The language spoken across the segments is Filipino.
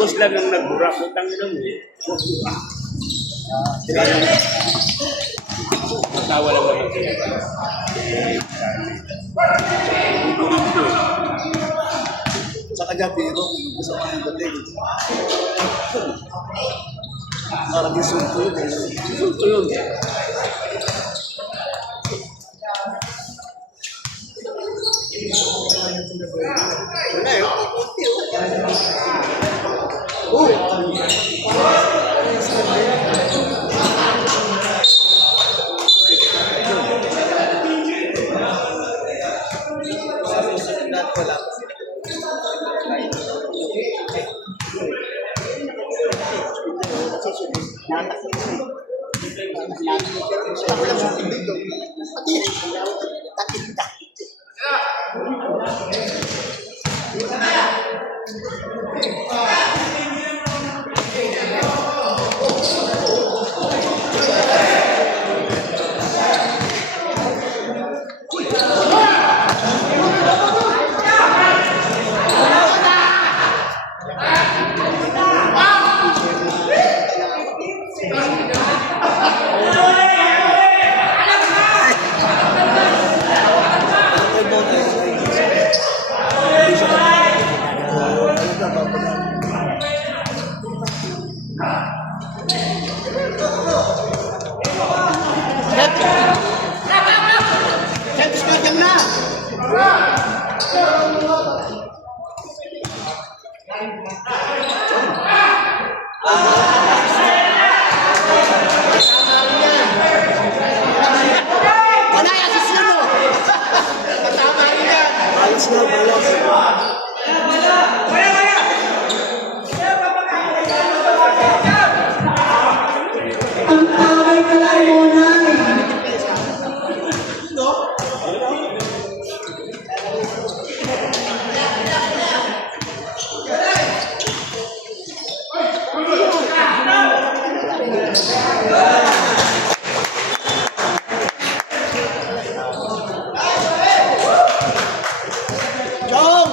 Boss lang ang nagbura, putang ina mo. Matawa lang naman siya. Sa kanya, biro. Gusto ko ng galing. Parang isulto yun. Isulto yun. Wala yun. Uy! Centis kajam na! Panay, assist na mo! Matama rin yan! Balas na, balas. Ang away kalay muna. Chong!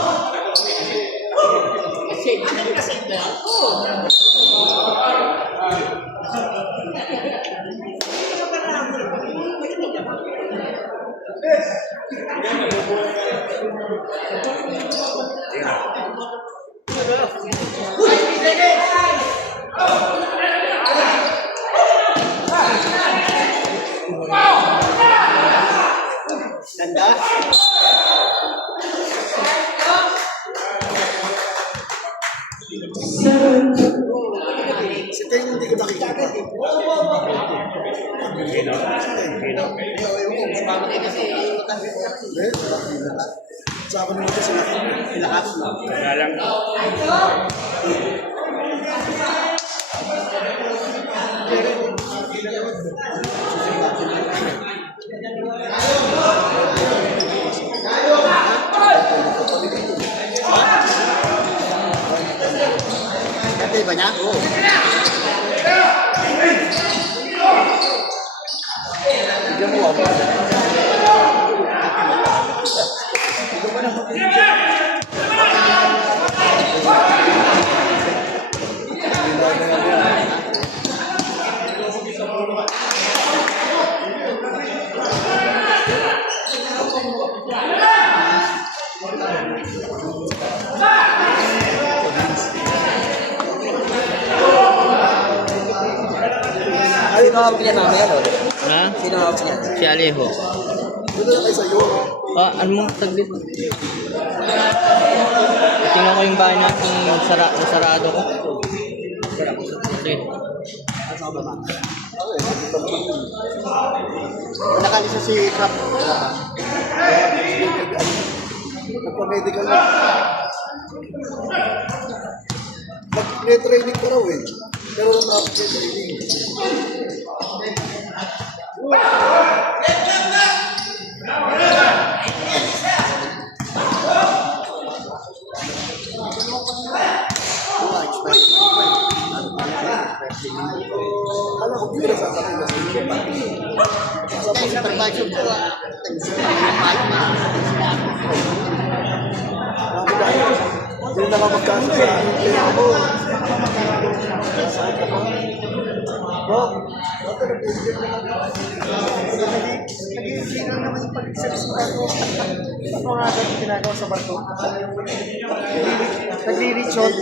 Ganda. Si Ting hindi ko nakikita. Sabi naman kasi lahat na. Kaya lang. Kaya ba niya? Oo. Bigyan mo ako. Sino hawak niya namin yan, Ha? Sino hawak niya? Si Alejo. Doon na kayo sa'yo. Oh, ano mo taglit? Tingnan ko yung bahay natin nasarado ko. Okay. Nakalisa si Crap. Nagpa-medical na. Nag-training ko raw eh. Pero nag-training. Alam ko, hindi na sasakay na sa iyo. Sasakay sa supervisor ko. Hindi na nga magkano sa akin ako. Saan ka pa? Bro, ba't nag-ibig nag-iibigan naman yung pag-exercise mo ako. Ano nga ba yung ginagawa sa barko? Nagli-reachot.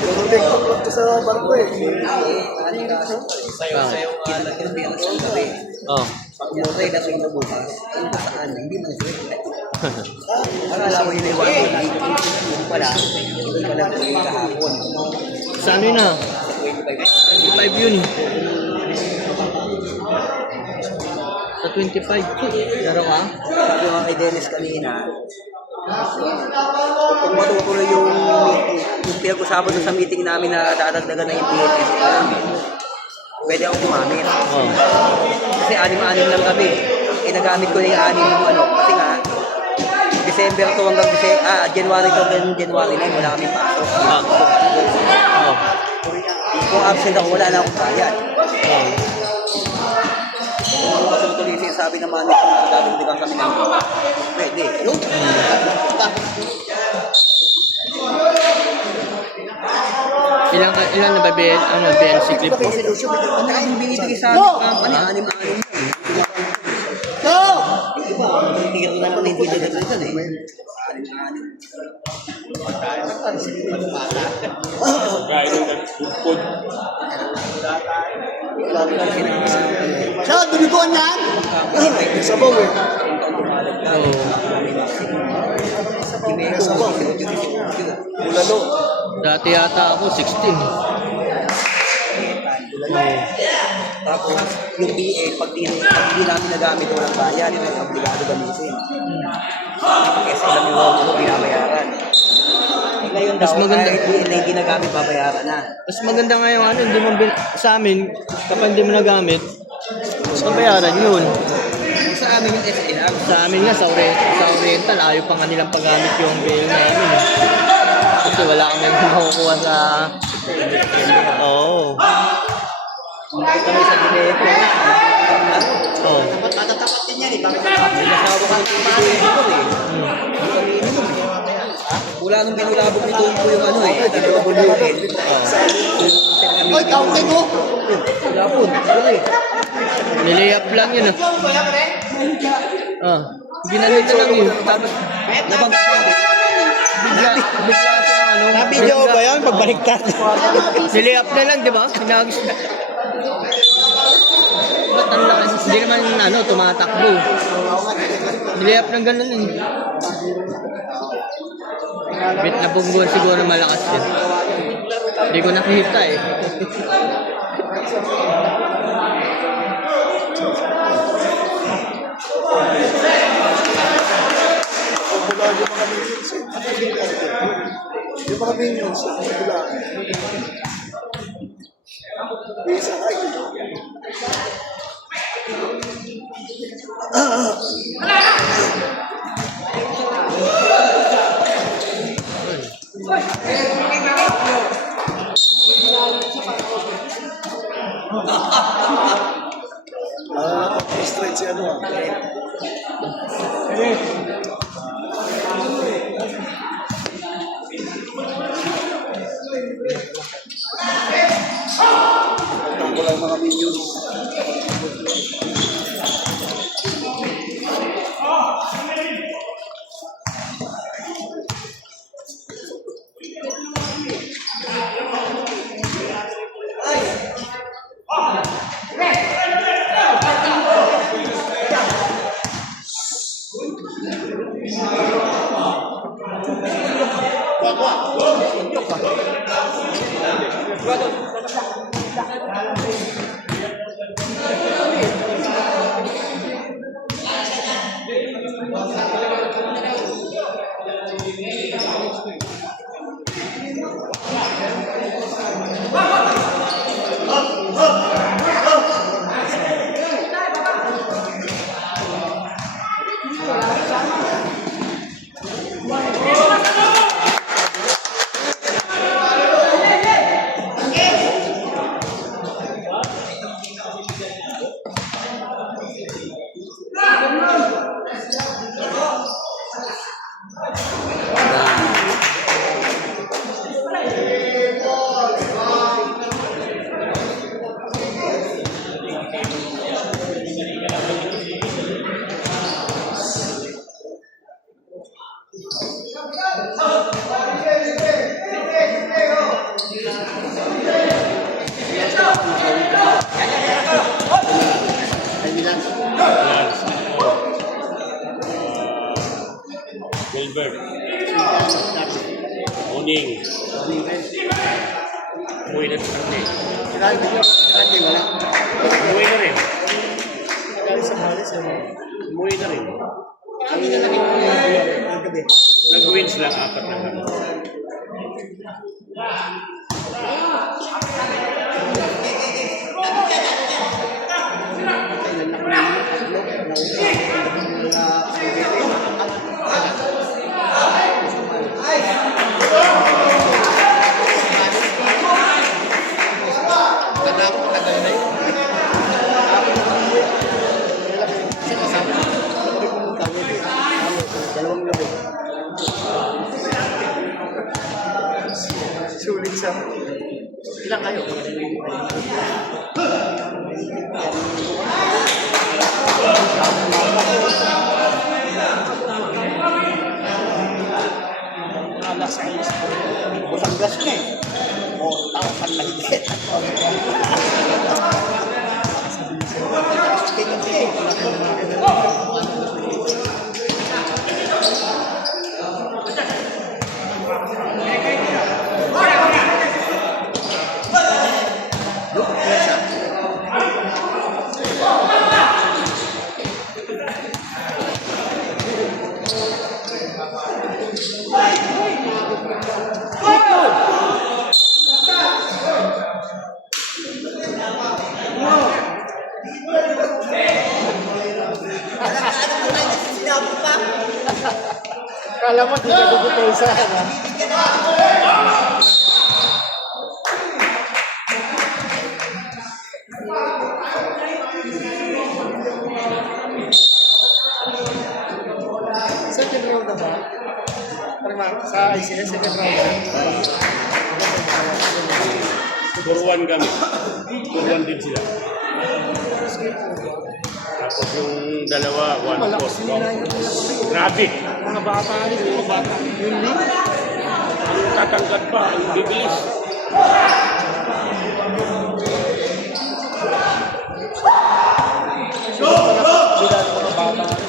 Nag-tiktok lang ko sa barko eh. Nagli-reachot. Kita ko ng sa gabi. Oh. Pag yung ray na kayo bukas, kung saan, hindi man sila. Akala ko yun ay 1 week. Yung pala, hindi pala ito yung kahapon. Sa ano yun ah? 25. 25 yun eh. Sa 25. Laro ka? Sabi nga kay Dennis kanina, kung matutuloy yung meeting, yung pinag-usapan doon sa meeting namin na dadagdagan na yung PNS namin, pwede akong gumamit. Oh. Kasi 6-6 lang kami. Eh, nagamit ko na yung 6 yung ano. Kasi nga, December to hanggang January to hanggang January 9, wala kaming pasok. Ah. Oh. Kung absent ako, wala na akong bayad. Oh. Kung matutuloy yung sinasabi ng management na dadagdagan kami ng pwede. Yun. Ilan na ba BNC clip mo? Ang dahil binibigay sa company, 6-6. Go! Diba? Tingnan ko naman hindi dadagdagan eh. 6-6. Gaya ng nag-food. Siya, dumigoan yan. Sabaw eh. Ulalo. Dati yata ako 16. Tapos, yung BA, pag di namin nagamit, walang bayan, yung obligado gamitin. Kasi alam yung mga binabayaran. Ngayon daw, Mas maganda. kahit BA na yung ginagamit, babayaran na. Mas maganda nga yung ano, hindi mo sa amin, kapag hindi mo nagamit, bayaran yun. Sa amin yung SLR. Sa amin nga, sa Oriental, ayaw pa nga nilang paggamit yung bill namin. Eh. Kasi wala kami makukuha sa... Oo. Kami sa BA. Oo. Matatapat din yan eh. Bakit matatapat? Nasawa ko ng BA dito eh. Hindi kami inom eh. Wala nung binulabog nito yung ano eh. Hindi ko bunuhin. Oy, kaunti mo. Wala po. Wala eh. Nilayap lang yun ah. Ah. Ginanito lang yun. Tapos, nabangkit. Bigla siya ano. Na-video ba yan? Pagbaliktad. Nilayap na lang, di ba? Pinagis na. Ba't ang lakas? Hindi naman ano, tumatakbo. Nilayap ng ganun eh. Bit na bungguan siguro malakas yun. Hindi ko nakita eh. Yung mga minions, wala. Isa ay. Straight si ano ah. Ako lang mga minions. Wilbert. Uning. Umuwi na sa kanya. Umuwi na rin. Umuwi na rin. Nag-wins lang, 4 na lang. Sulit siya. Ilan kayo? Alas 6. Bulang gas na eh. 4,000 na higit. Kala mo, di ka bubutol sa ano. Second round na ba? Sa ICS, second round na. Turuan kami. Turuan din sila. Tapos yung dalawa, one post. Grabe. Mga bata rin, mga bata. Yun din. Ang tatangkad pa, ang bibilis. Bilang mga bata rin.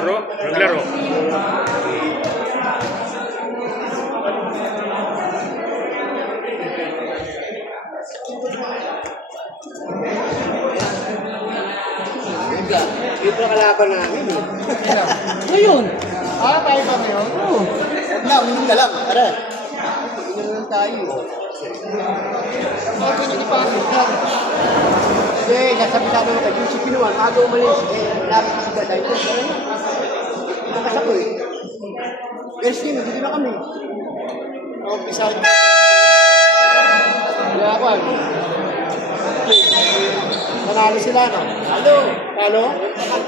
Laro? Naglaro. Ito kalaban namin eh. Ngayon, Tayo ba ngayon? Oo. Uminom na lang. Tara. Uminom na lang tayo. Bakit nyo ipangit yan? Hindi, nasabi-sabi mo kayo. Si Pinuan, bago umalis. Lapit ko sa gaday ko. Nakas ako eh. Girls team, hindi na kami. Ako, pisahit. Kaya ako nanalo sila, no? Halo! Halo?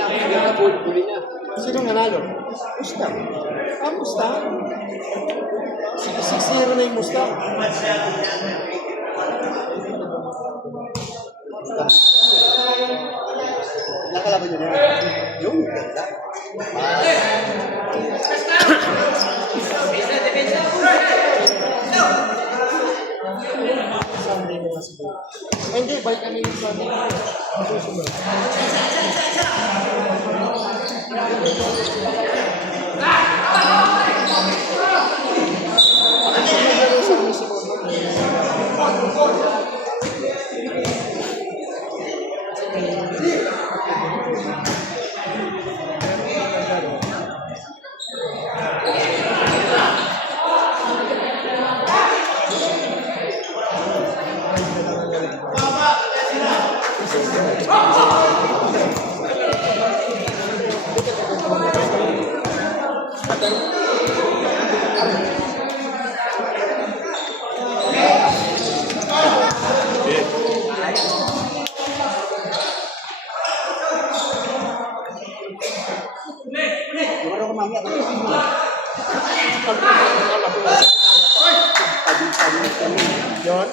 Hindi na buli na. Sinong nanalo? Mustang. Mustang? 6-0 na yung Mustang. Nakalaban nyo na yun? Yung ganda. Sunday na nga siguro. Hindi, balik kami yung Sunday. Susunod. Yon.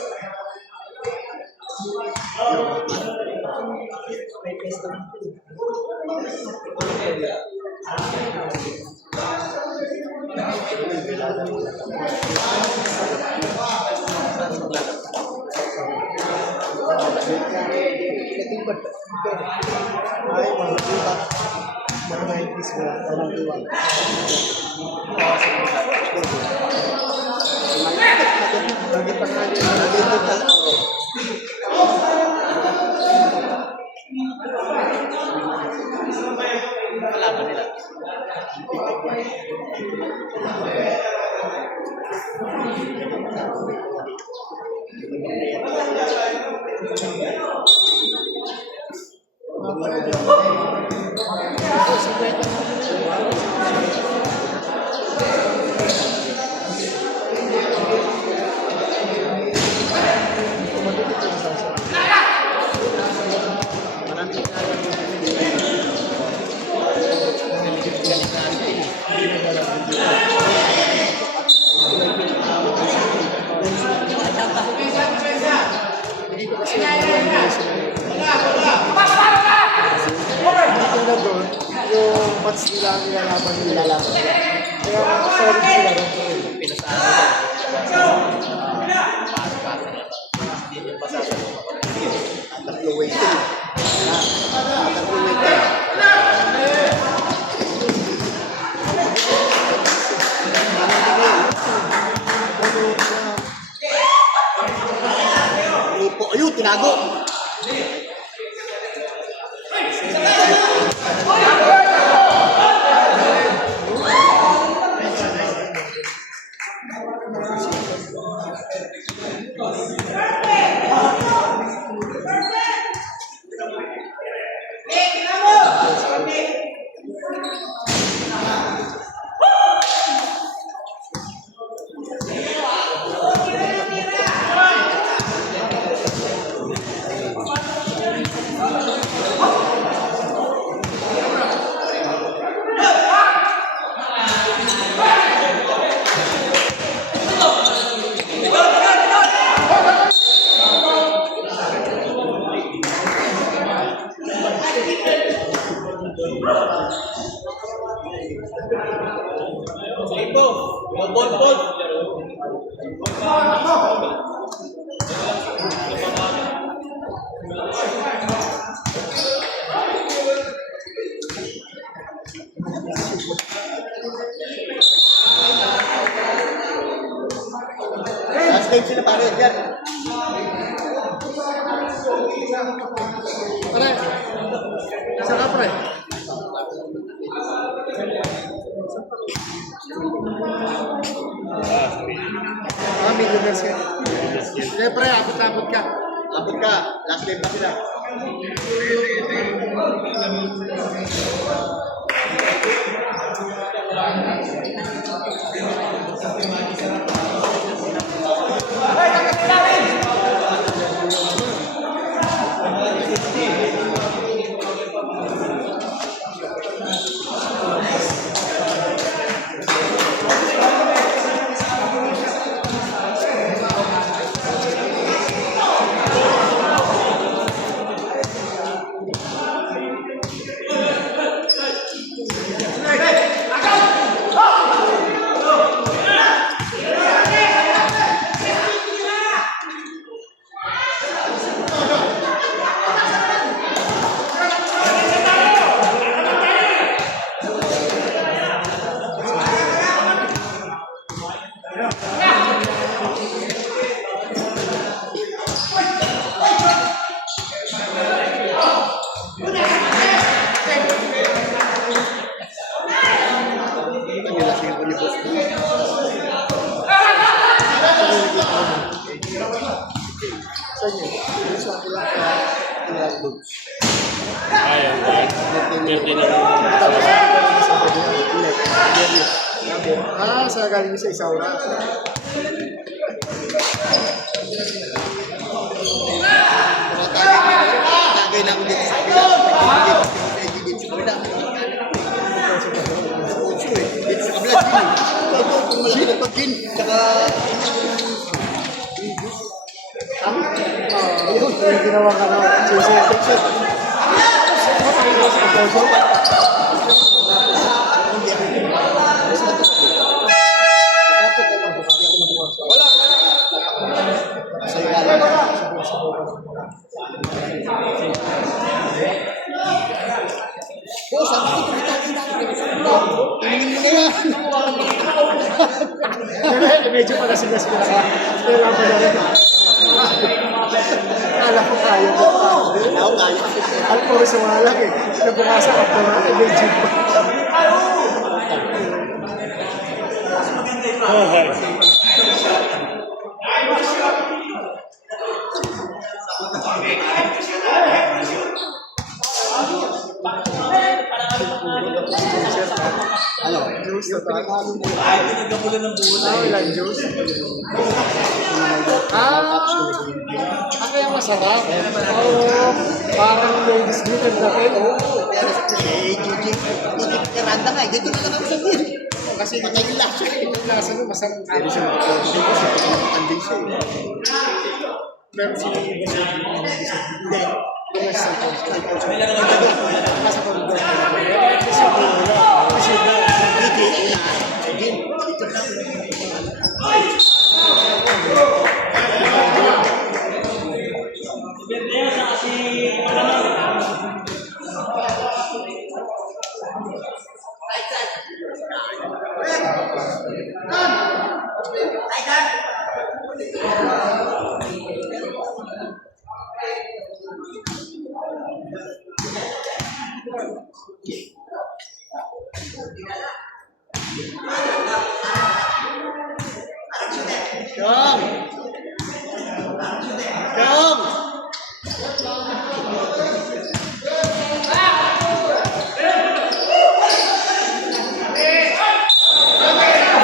Ay, mga diba? Mga 90s ba? Parang diba? Lagi pa nga yun. Lagi pa nga. Kalaban nila. Dito na doon, yung match nila ang nilalaban nila. Kaya solid sila rin po rin. Tatlo waiting. Tatlo waiting. Grupo, ayun, tinago. Last game sila pare, yan. Pare, isa ka pare. Millionaires ka. Sige pare, abot ka. Abot ka, last game pa sila. Ayaw ko. Pwede na rin. Sa galing sa Isaura. Tagay lang din sa kabila. Dito sa kabila. Dito sa kabila. Kung malaki na pag-gin. Tsaka... Ayun, yung ginawa ka na. Wala. Oo, sabi ko, tumitagi na. Tingin mo na yan. Medyo pala sila ka. Kailangan pa na rin. Kala ko kaya ko pa. Ako kaya. Alporo sa walang eh. Nabukasan ako na medyo pa. Okay. Ano? Juice na tayo. Ilang juice? Kaya masarap. Oo. Parang ladies meat ang laki. Gigi. Karanda nga. Dito na lang ako sabihin. Kasi matay yung lasa. Yung lasa mo masarap. Hindi siya makakanding kasi makakanding siya. Pero si hindi. Kasi pag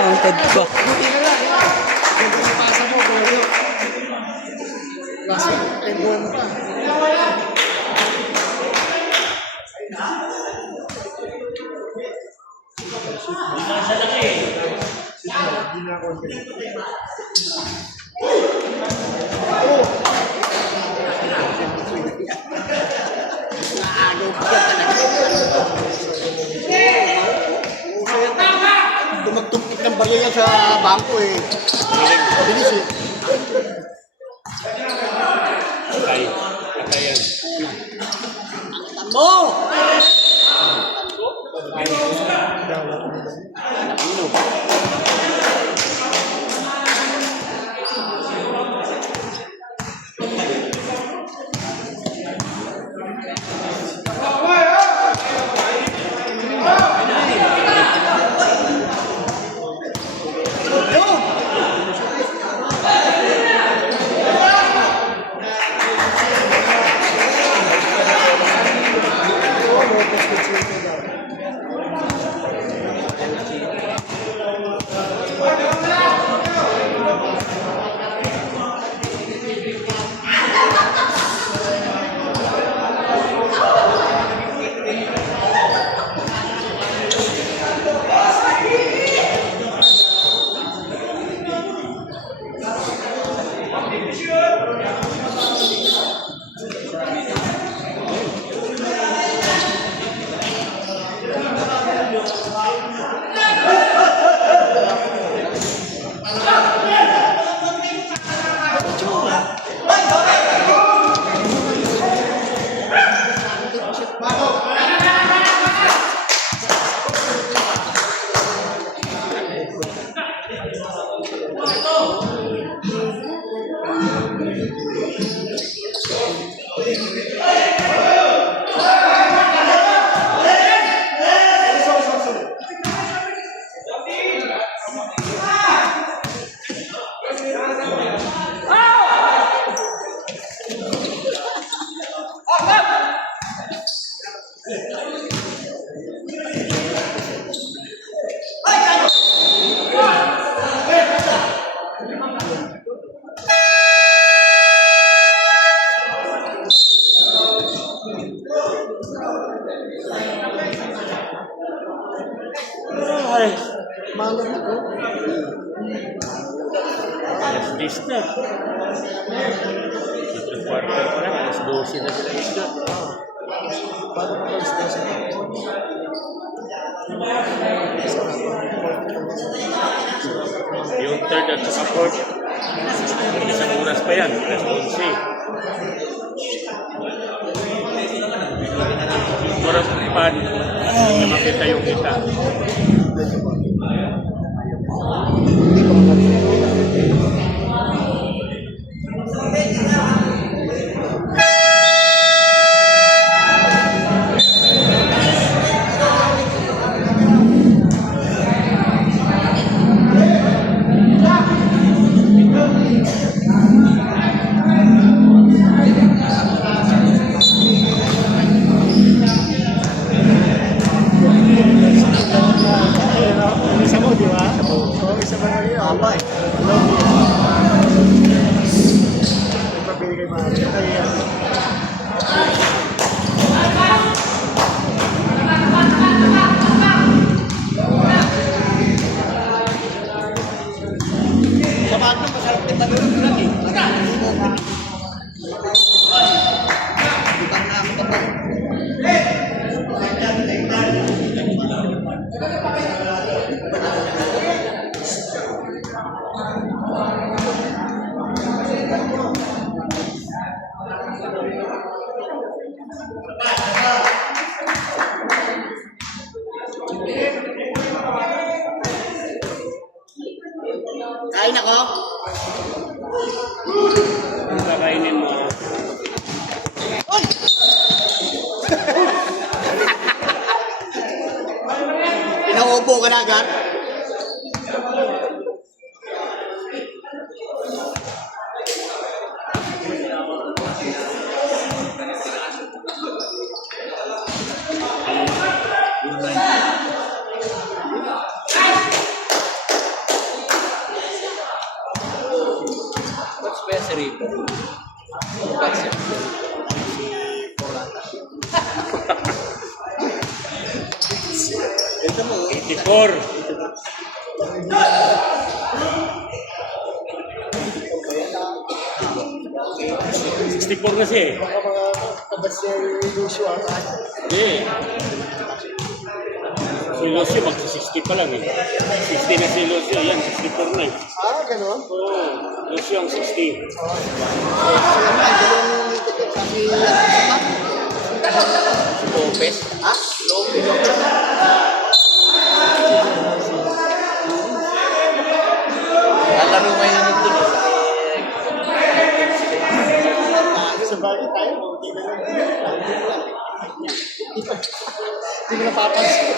Counted pa. pasa mo, gawin. Lasa, buwan pa. Dumagtumpik ng barya yan sa bangko eh. Mabilis eh. Patay. Patay yan. Tamo! Ay. Malam na ko. Alas 10 na. Quarter pa lang. Alas 12 na sa isla. Paano ka pa istasyon? Yung third at saka fourth. Isang oras pa yan. Alas 11. harapan. Hindi makita yung kita. Isa mo, di ba? Oo, isa mo rin. Apa eh. Pabili kay Mario. Kaya Sa Magno, masarap din tanong lang eh. Ibang nakakita pa. Kain ako. Kakainin mo. Pinaupo ka na agad. What's best rito? What's it? Ganda mo. 84. $64 kasi eh. baka mga kabas ni Lucio ang Hindi. Si Lucio, magsi-60 pa lang eh. 60 na si Lucio, yan, 64 na eh. ganon? Oo, Lucio ang 60. Si Lopez. Ha? Lalaro ngayon yung dun. Sa bagay tayo, hindi na lang. Hindi mo napapansin.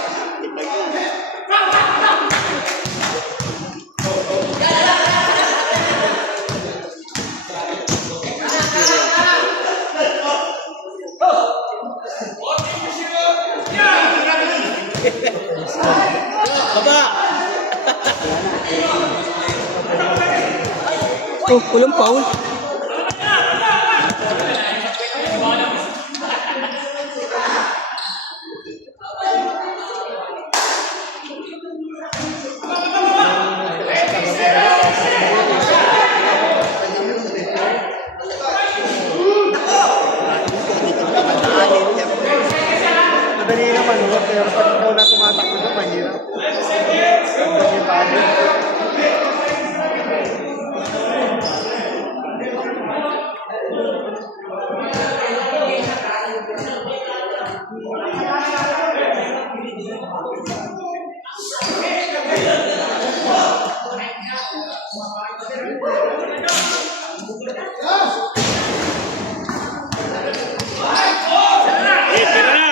Baba! Oh, walang foul. Madali naman, no? Pero pag ikaw na tumatakbo na, mahirap. Ang dami tayo. Eh, tira na!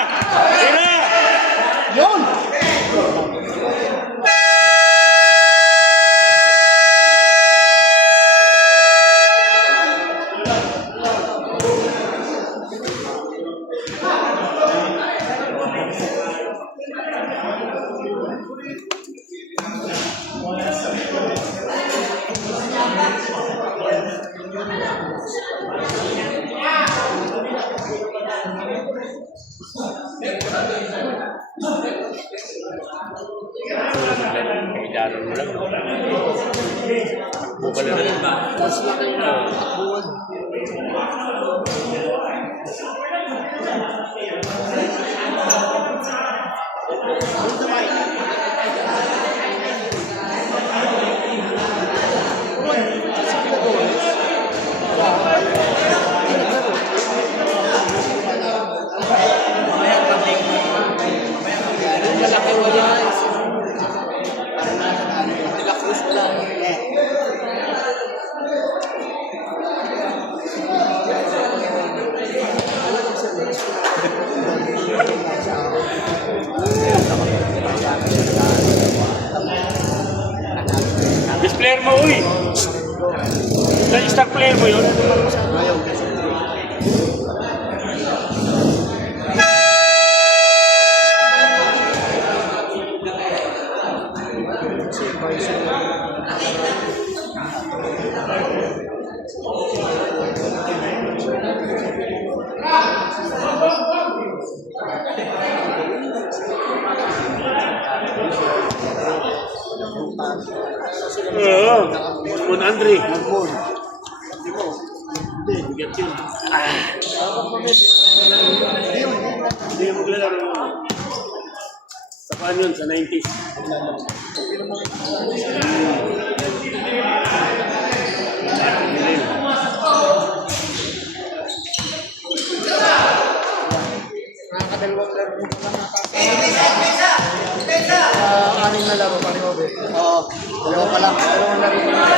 Tira! Yun! Kailangan mo lang. Bukala na lang. Mas laki na. Takbuhan. Oo. Mon Andre. Nagmon. Bigat yun. Hindi yung maglalaro. Sa paan yun? Sa 90s. Nakakadalawang laro mo pa lang anim na laro, pare Obe. Oo. Dalawa pa lang. Dalawang laro pa lang.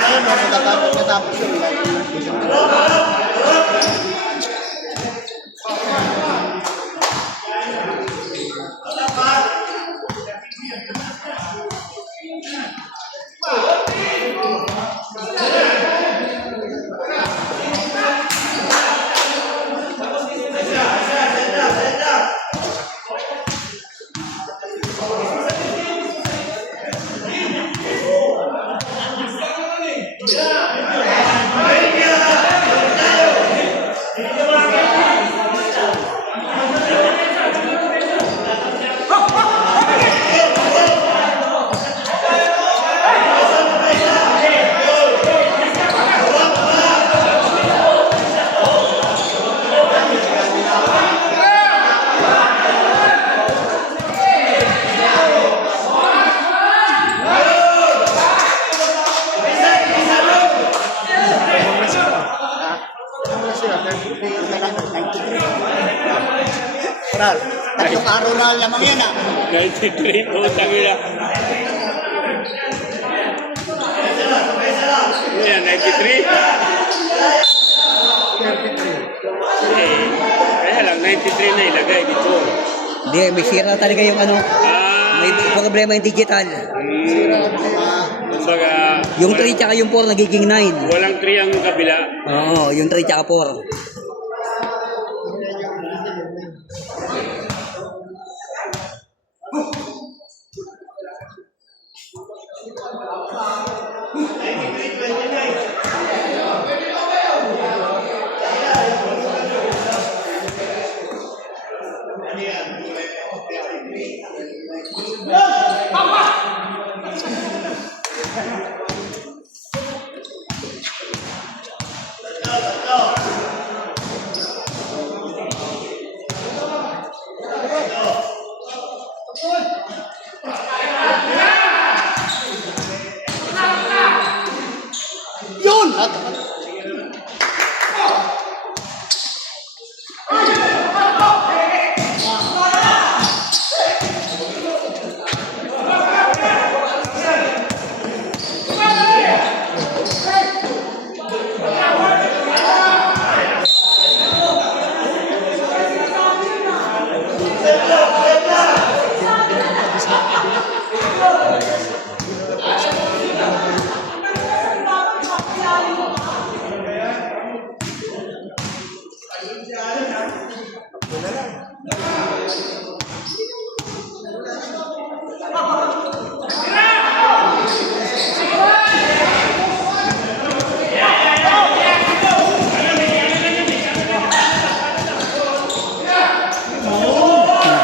Ayun, matatapos yun. Paral, tatlong araw na lamang yan ah. 93. Utang yun ah. Ano yan? 93? 33. Kaya lang, 93 na ilagay dito. Hindi, may sira talaga yung ano. May problema yung digital. Kumbaga, Yung 3 tsaka yung 4 nagiging 9. walang 3 ang kabila. Oo, yung 3 tsaka 4. Yun!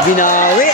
Binawi.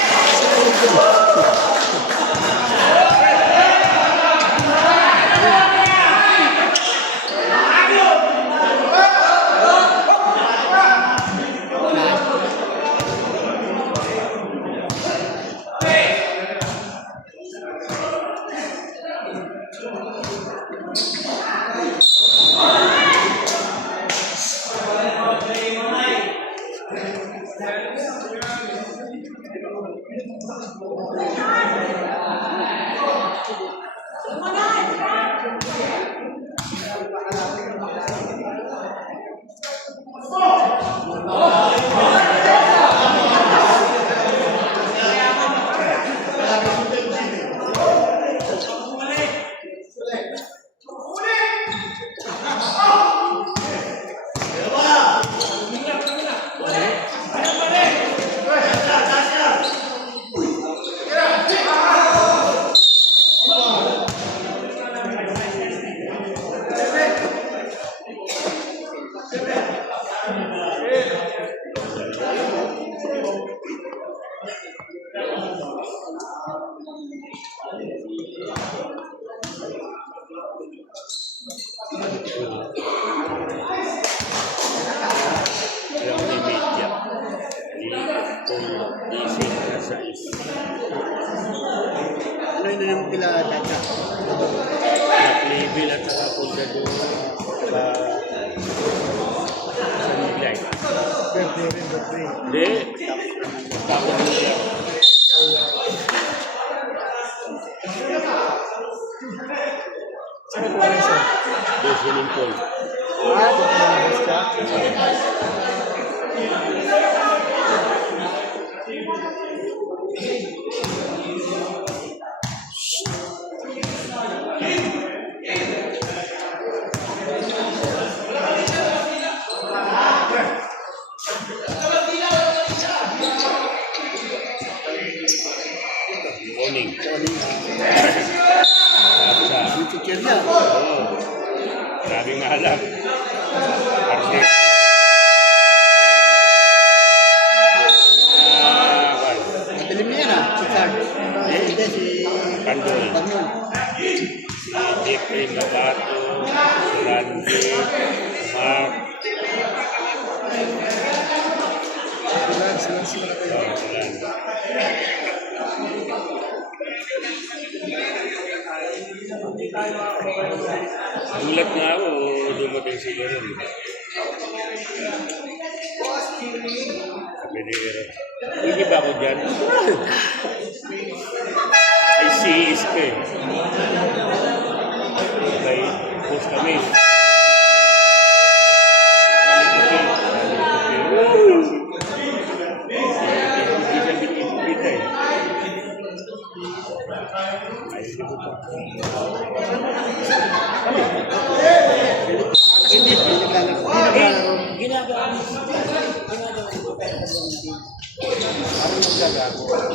Sa Midlight. Birthday rin, birthday. Hindi. Tapos niya. Saan ko rin siya? Yung swimming pool. Doon ko lang siya. Morning. Yung teacher niya. Oo. Maraming mahalap. Arne. Matilim niya na, si Chard. Hindi, si Pandol. Panyol. Si Jeffrey Nagato. Si Randy. Mark. Sila kayo. Oo, si Randy. Gulat nga ako, dumating sila rin. Sabi ni Ero, hindi ba ako dyan? Ay, CES ka eh. Okay, post kami. Hindi siya binibita eh. Ginagawa mo.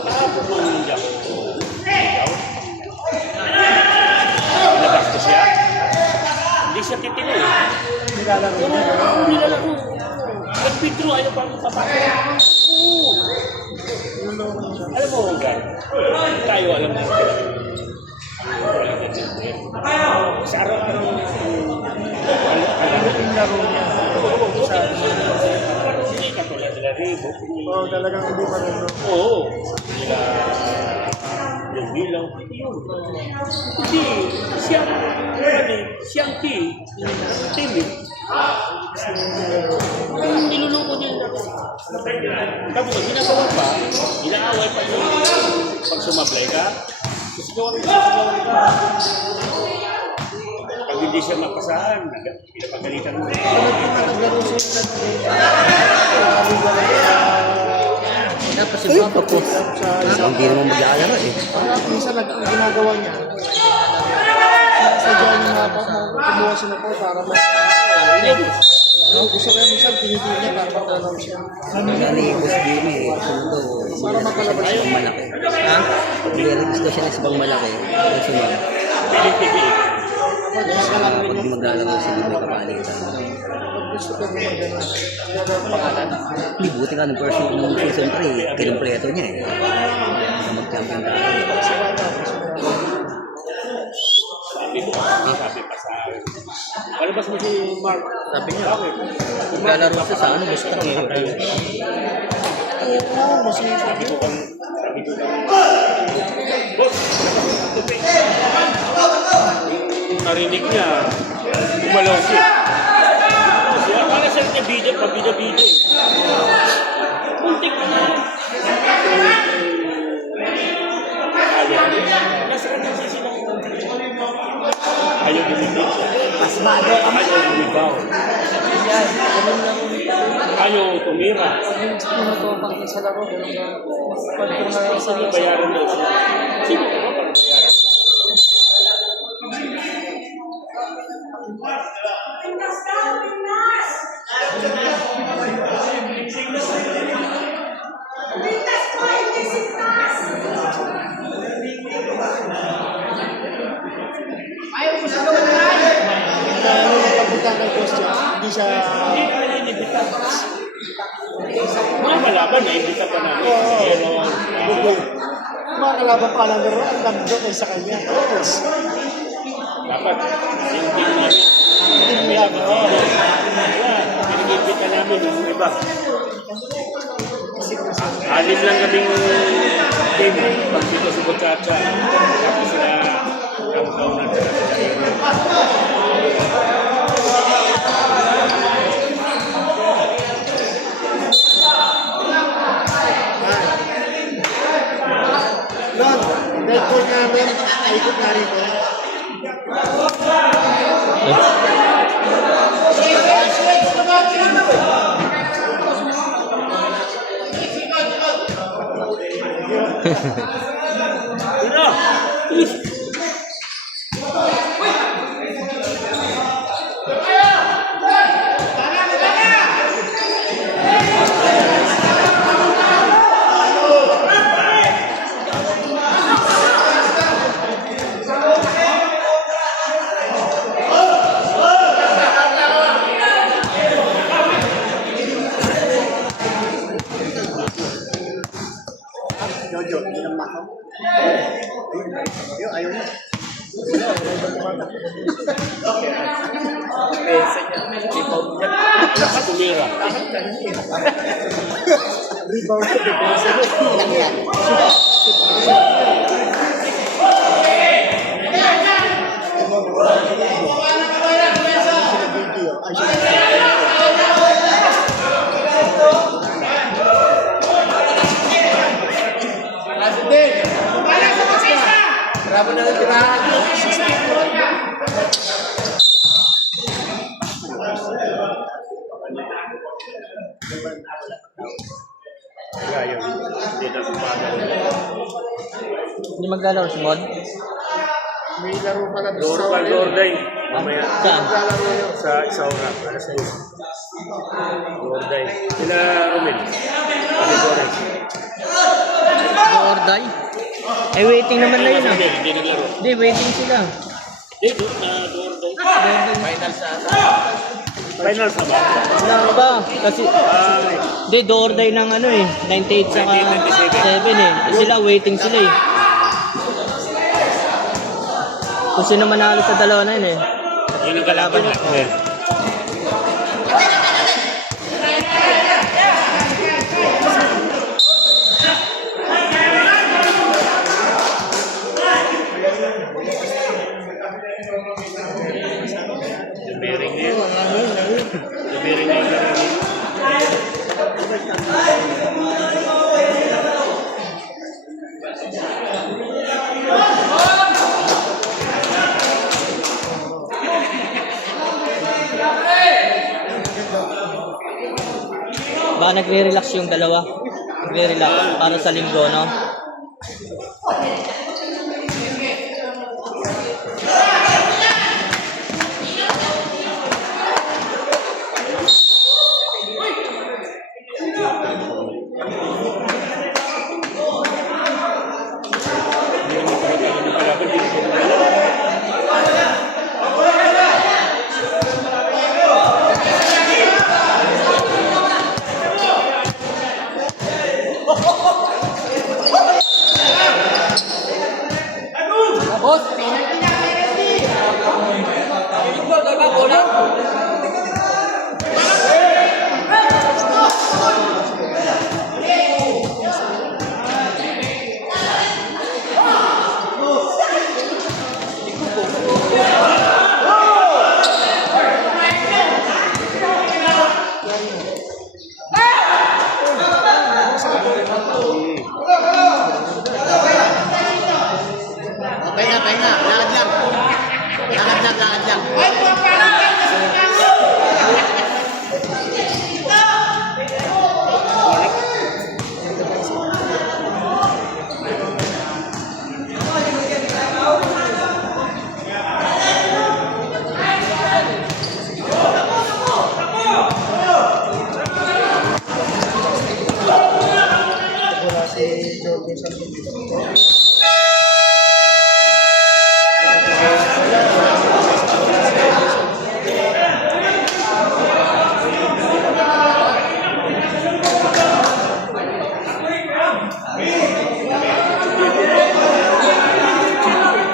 Tapos hindi ako. Ikaw? Nilabas ko siya? Hindi siya titino eh. Nilalaro niya. Nilalaro. Nag-withdraw, ayaw pa akong kapatid. Oo. Alam mo, Gan, tayo alam natin. Sa araw-araw Yung laro niya. hindi ka tulad nila Ribo. Oo, talagang hindi pa rin. Oo. Nila yung bilang. Yun. Hindi. Siyang team eh. Yung niluloko niya yung laro. Tapos ginagawa pa, inaaway pa yung pag sumablay ka. Sigawan ka. Pag hindi siya mapasahan, pinapagalitan mo. Naglaro siya Dapat si Papa po. Hindi naman maglalaro eh. Parang minsan ginagawa niya. Sadya niya na po, kumuha siya na po para mas... Gusto ko yung minsan, pinipili niya para maglalaro siya. Maglalaro yung boss game eh. Gusto mo Para mapalabas siya. isang malaki. Ha? Gusto siya ng isang malaki. Gusto mo. Pinipigil. Pag di maglalaro siya, hindi may kapalitan. Gusto ko naman gano'n. Pangalan. Hindi, buti nga ng first ng season 3, kinumpleto niya eh. Sa mag-champion tayo. Hindi ko sabi pa sa akin. Palabas mo si Mark. Sabi niya, maglalaro siya sa ano, basta eh. Oo, masipag. Sabi ko kang... Boss! Yung narinig niya, gumalaw siya. Para sa niya bida, pabida-bida eh. Kuntik na. Nasa kanyang sisi ng... Ayaw bumibig. Pasmado ka man. Ayaw bumibaw. Ayaw tumira. Gusto mo na ito pang sa laro. Pag kung Gusto niya bayaran daw siya. Sino ka ba para bayaran? pagpunta ng coach niya, hindi siya... Hindi na inibita. Mga malaban na ibita pa namin. Pero, Mga kalaban pa lang pero ang dami doon kaysa kanya. Yes. dapat yung team namin. Kami lang. Pinag-ibita namin yung iba. 6 lang kaming team. Pag dito sa Butchacha. Tapos sila ang kaunan sa nga rito. Jojo, yun ang mako. Ayun, ayaw niya. Tumira. Ilang yan. Bravo na lang tirahan. Hindi maglalaro si Mon? May laro pala doon Door sa by door day. Mamaya. Saan? Lalaro yun. Sa Isaura. Alas 2. Door day. Sila Romel. Door Or die? Ay, waiting naman na yun ah. Hindi naglaro. Hindi, waiting sila. Hindi, door day. Final sa Finals na ba? Wala pa. Kasi, hindi, door die ng ano eh. 98 saka 7 eh. Sila, waiting sila eh. Kung sino manalo sa dalawa na yun eh. Yun ang kalaban na. Bearing na yun. Bearing na yun. Baka nagre-relax yung dalawa. Nagre-relax para sa linggo, no? Pahinga. Lakad lang. Lakad lang.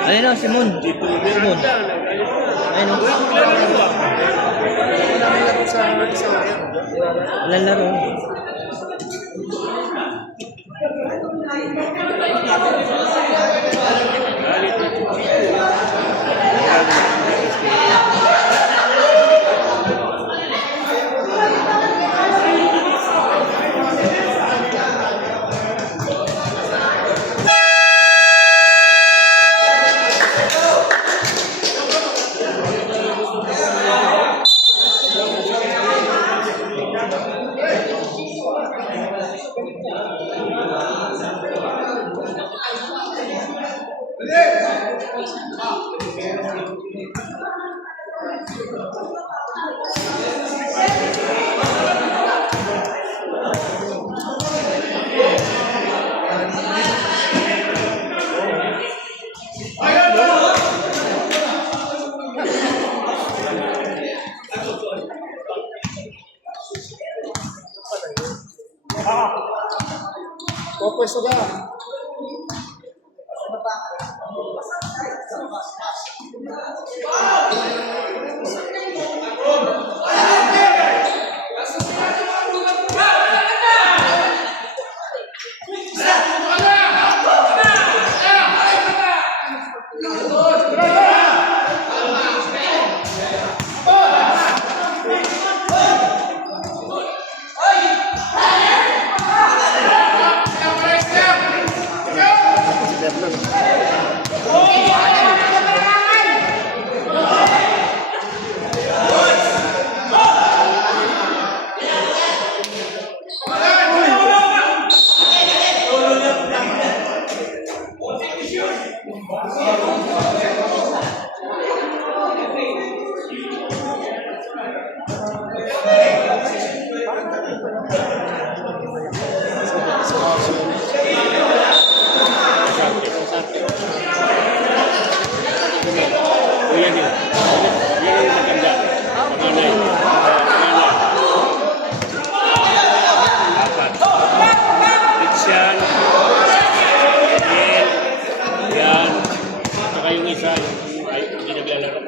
Ayun o, si Mon. Si Mon. Ayun o. Lalaro. Pupwesto ka. Yan yun. Yan yung maganda. Panganay. Apat. Christian. Yan. Yan. Saka yung isa, yung ay, hindi naglalaro.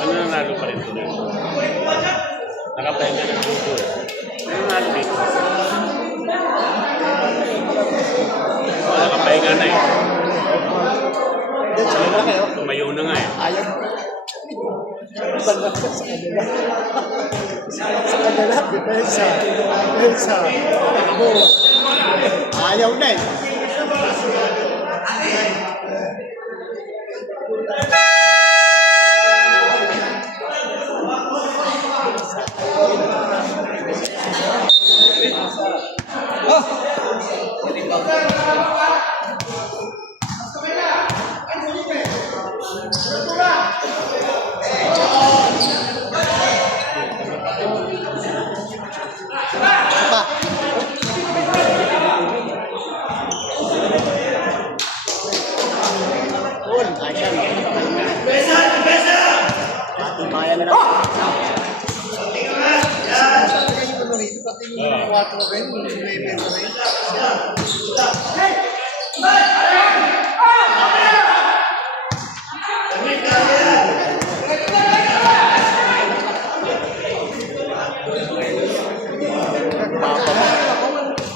Nanalo pa rin ito na. Nakapahinga ng dito. Nanalo dito. Nakapahinga na eh. Tumayo na nga eh. Ayaw. Balak sa kanila. Sa kanila, depensa. Depensa. Ayaw na eh.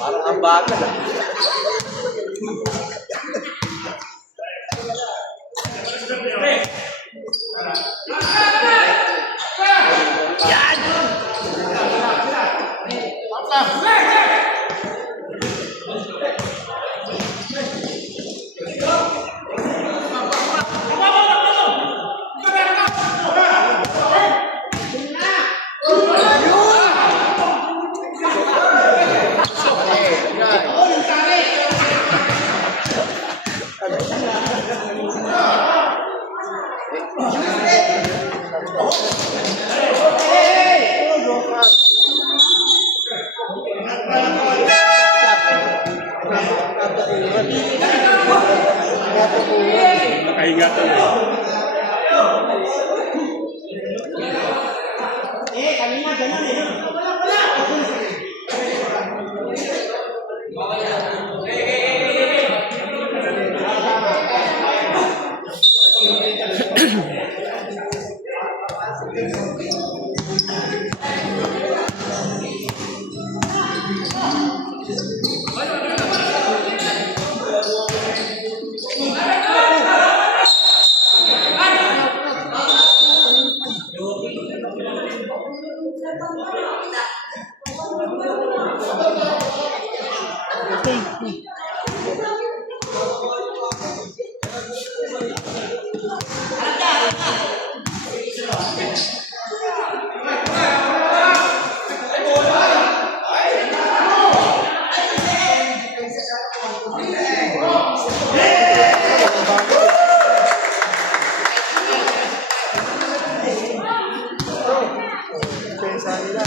Parang ang bagal ah. Nakahiga ka na eh. sa nila.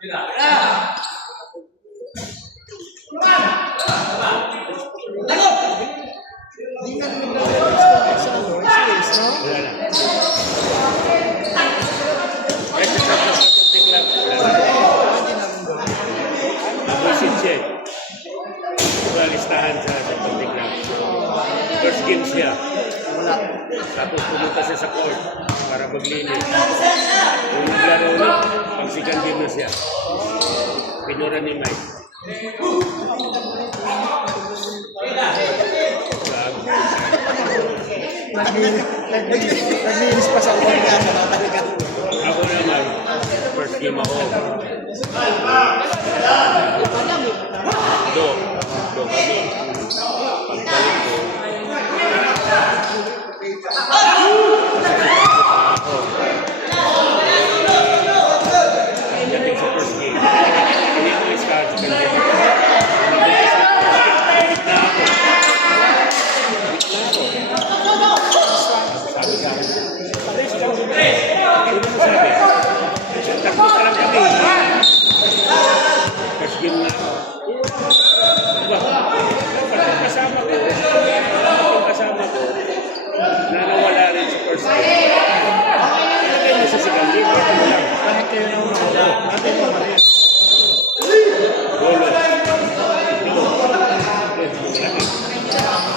Wala na. Ito sa Conte Club. Wala na. Nabusin siya eh. Wala listahan sa Conte Club. First game siya. Tapos pumunta siya sa court para maglinis. Kung naglaro ulit, pag second game na siya. Pinura ni Mike. Naglinis pa sa umaga. Ako naman, first game ako. Do kami. Pagbalik ko. Dating sa first game. Hindi ko start sa second game. Sabi sa akin, pares lang si Pres. Ano mo sabi? Takbo ka lang kami. First game na ako. Diba? Pag kasama ko, na nawala rin sa first game. Ilagay mo sa second game. Ano lang. Kahit kayo na wala. Natin mo mali. Golo. Ito.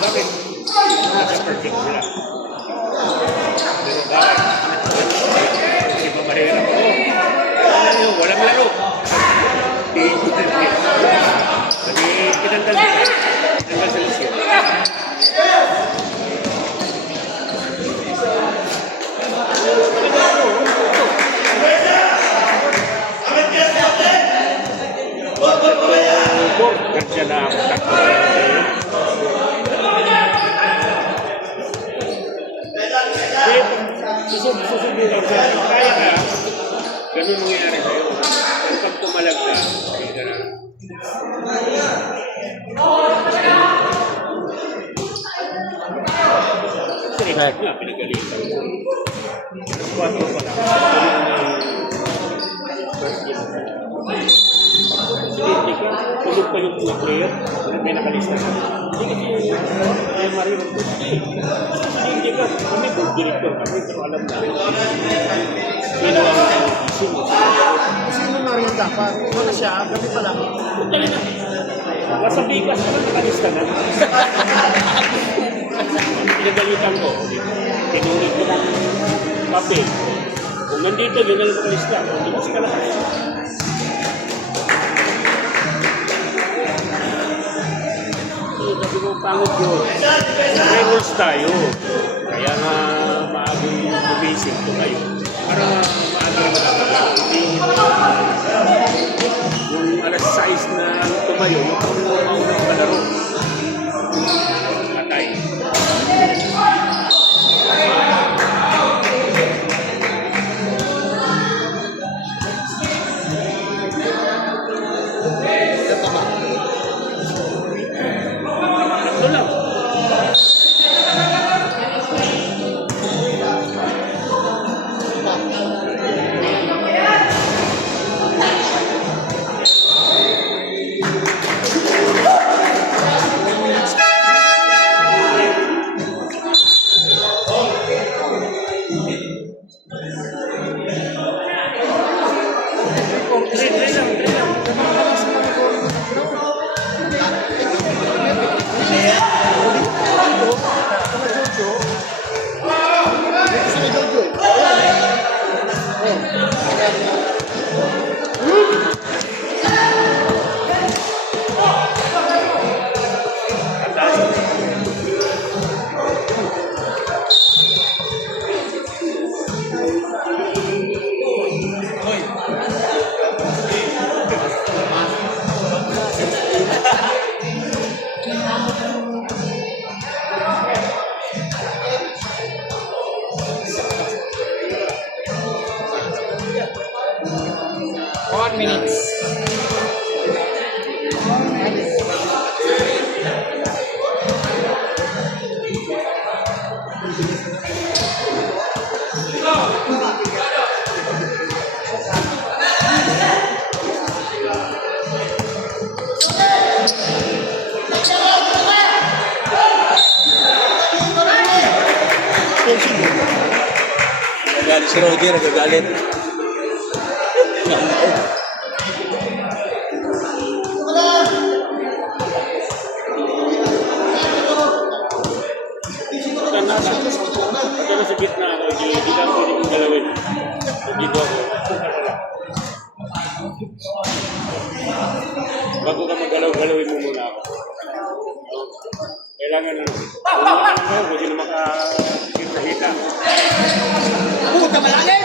Bakit? Nasa perfect sila. Pero bakit? Kasi mamahirap ako. Walang laro. Kasi pinandal sa lisyo. Kerja na ako takbo. Susubukan ka. Kaya ka, ganun mangyayari sa'yo. Pag tumalag ka, hindi ka na. Correct nga, pinagalitan ko. Quatro pa lang. First game. Hindi ka, tulog pa yung mga player na may nakalista ka. Hindi kasi yung Mario hindi ka, kami board director kasi pero alam na sino ang isip mo. Sino na rin dapat? Ano siya? Gabi pa lang. Punta na. Nasa bigas ka lang nakalista na. Pinagalitan ko. Tinunod ko ng papel. Kung nandito, yun na lang nakalista. Kung hindi ka lang. Sabi ko, pangod yun. May rules tayo. Kaya nga maagong bumising ko kayo. Para maagong yung alas 6 na tumayo, yung pang-maunang kalaro. Matay. Ito lang. 1 minute. Nagalit si Roger, nagagalit. Pagka nasa gitna ako, hindi lang pwede kong galawin. Dito ako. Bago ka magalaw-galawin mo muna ako. Kailangan na. Hindi na makakita-hita. Puta malalim!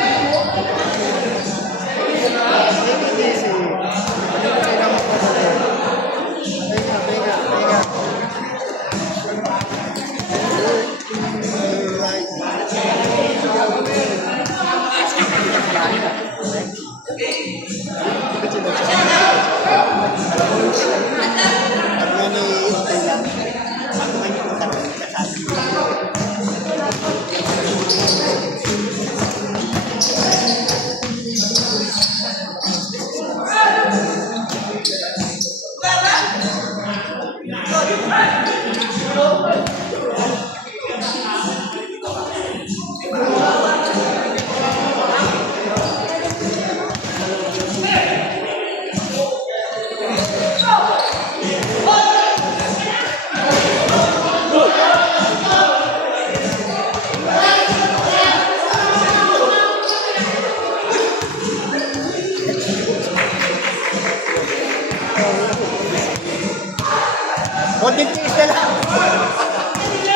Konting tiis na lang.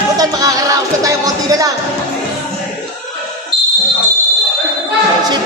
Putan, makakaraos na tayo. Konti na lang. Shit.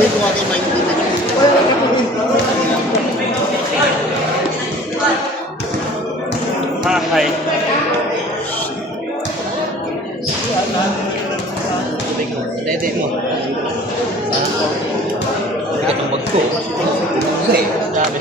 Hindi ko aking maintindihan. Hahay. Dede mo. Katubag ko. Hindi. Sabi.